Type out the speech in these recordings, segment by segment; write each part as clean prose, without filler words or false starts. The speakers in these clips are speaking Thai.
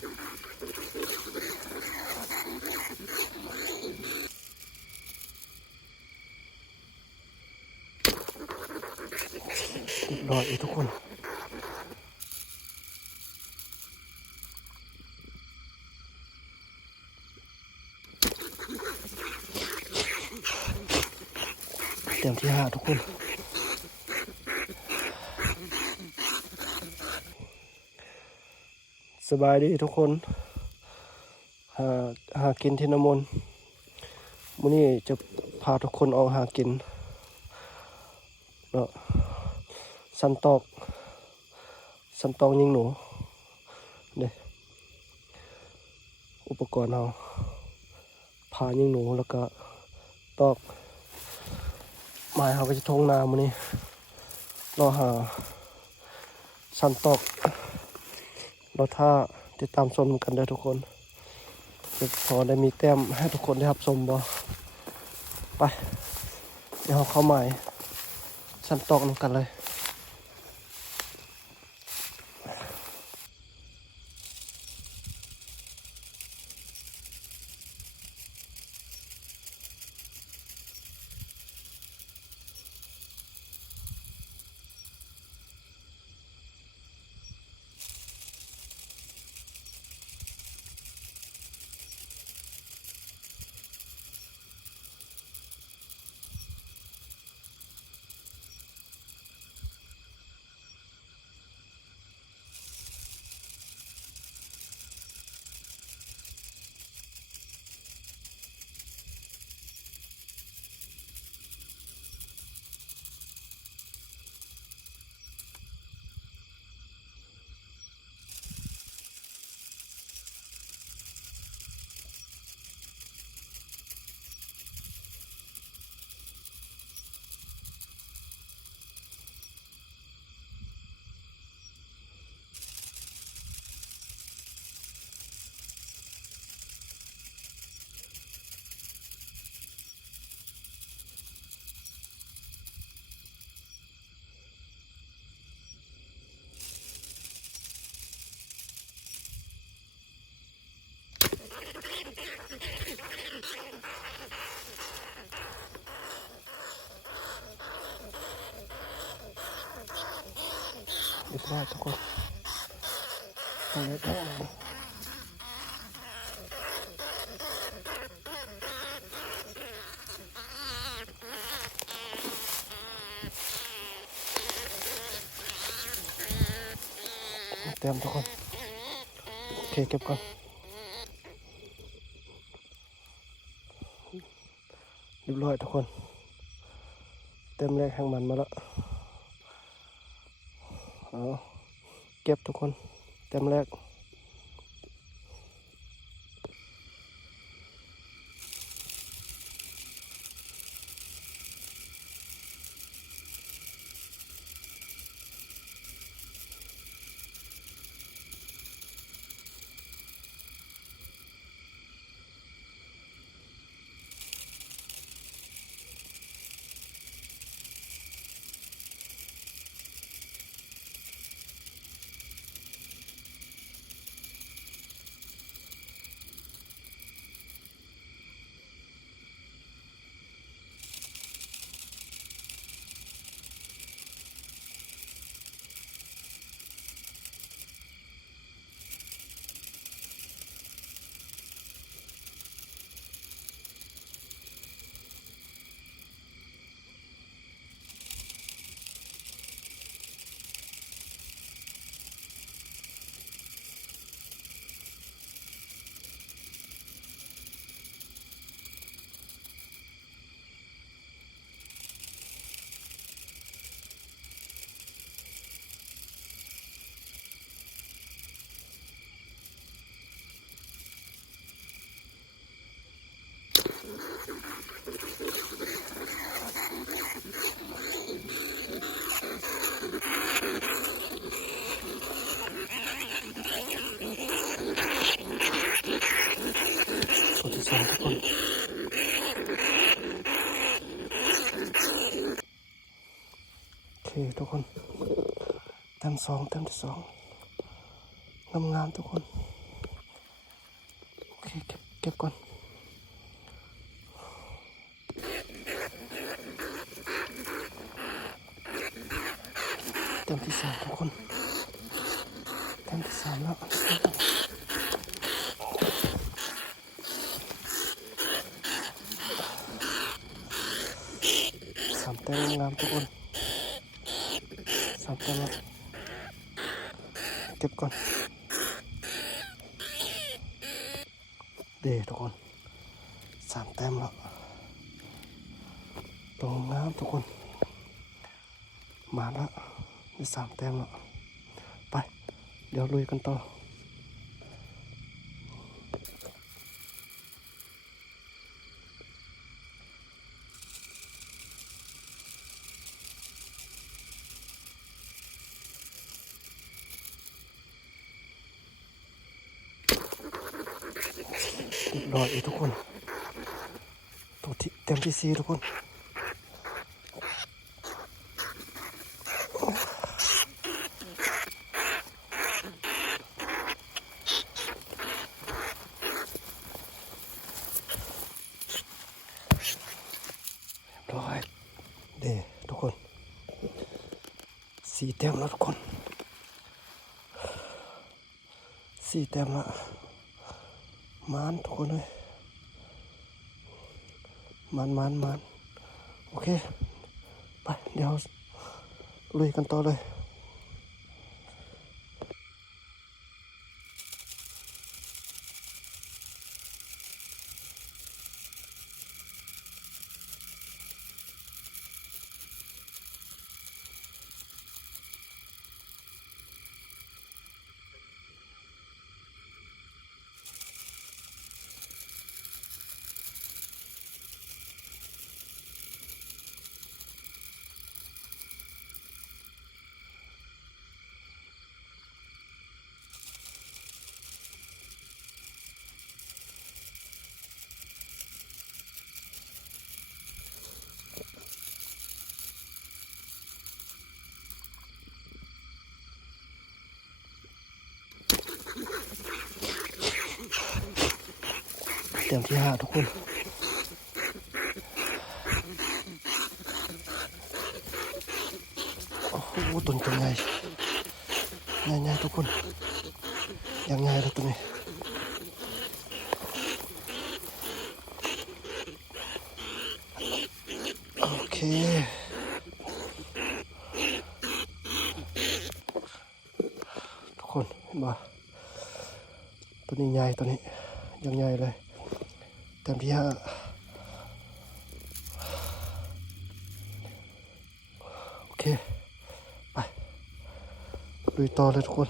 รออีกทุกคนเต็มที่5ทุกคนสบายดีทุกคนหากินที่น้ำมนต์มื้อนี้จะพาทุกคนออกหากินเนาะสันตอกยิงหนูนี่อุปกรณ์เราพายิงหนูแล้วก็ตอกไม้เขาก็จะทงนามื้อนี้เราหาสันตอกเราถ้าติดตามชมกันได้ทุกคนจะพอได้มีแต้มให้ทุกคนได้รับชมบ่ไปเดี๋ยวเราเข้าหมายสันตอกนำกันเลยเรียบร้อยทุกคนตรงนี้ก็เต็มทุกคนโอเคเก็บก่อนเรียบร้อยทุกคนเต็มแรกแห่งมันมาแล้วเก็บทุกคนเต็มแรกตัวที่2ทุกคนโอเคทุกคนเต็มที่2งามๆทุกคน เก็บก่อนเต็มที่3ทุกคนเต็มที่3แล้ว3 แต้มงามทุกคน3 แต้มแล้วเก็บก่อนเด้ทุกคน3 แต้มแล้วตรงงามทุกคนมาแล้วได้3 แต้มแล้วไปเดี๋ยวลุยกันต่อเรียบร้อยทุกคนตัวที่เต็มที่4ทุกคนร้อยเด้ทุกคน4 แต้มแล้วทุกคน4 แต้มละมานทุกคนเลยมานโอเคไปเดี๋ยวลุยกันต่อเลยเต็มที่5ทุกคนโอ้โหตัวนี้ใหญ่ทุกคนยังไงแล้วตัวนี้โอเคทุกคนเห็นป่ะตัวนี้ใหญ่ตัวนี้ยังใหญ่เลยเต็มที่5โอเคไปลุยต่อเลยทุกคน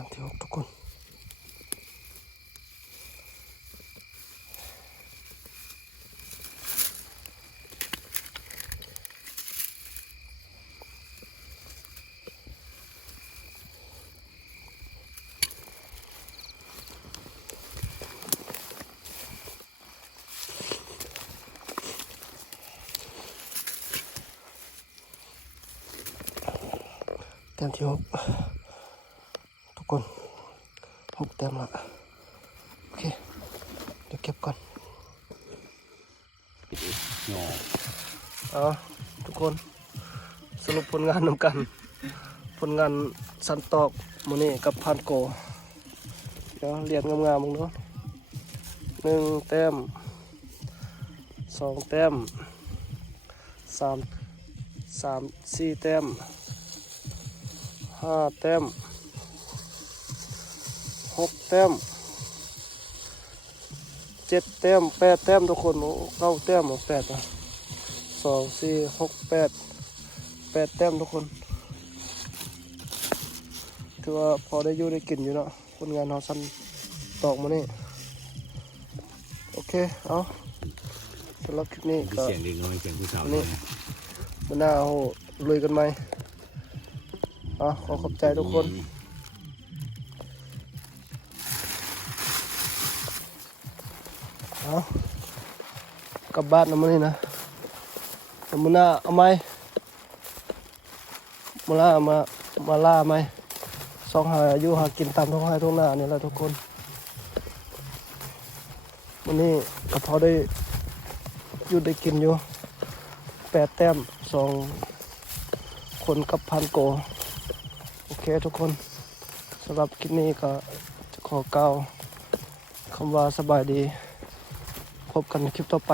ต็มที่6ทุกคนแต้มที่6ทุกคน6แต้มละโอเคเดี๋ยวเก็บก่อนเอาทุกคนสรุปผลงานนำกันผลงานสันตอกมื้อนี้กับพันโกเดี๋ยวเรียนงามๆมึงเนาะ1แต้ม2แต้ม4แต้ม5แต้ม6แต้ม7แต้ม8แต้มทุกคนโอ้9แต้ม8อ่ะ2 4 6 8แต้มทุกคนถือว่าพอได้อยู่ได้กินอยู่เนาะผลงานเราสั้นตอกมานี่โอเคเอาสำหรับคลิปนี้ก็ เสียงเด็กน้อยเสียงผู้สาว นี่มันน่าเอาลุยกันไหมขอขอบใจทุกคนเอากลับบ้านนะมื้อนี้นะมื้อหน้าเอาไหมมาล่าไหมซองหาอยู่หากินตามท้องไร่ท้องนานี่แหละทุกคนวันนี้ก็พอได้อยู่ได้กินอยู่8แต้ม2คนกับพันโกโอเคทุกคนสำหรับคลิปนี้ก็จะขอกล่าวคำว่าสบายดีพบกันในคลิปต่อไป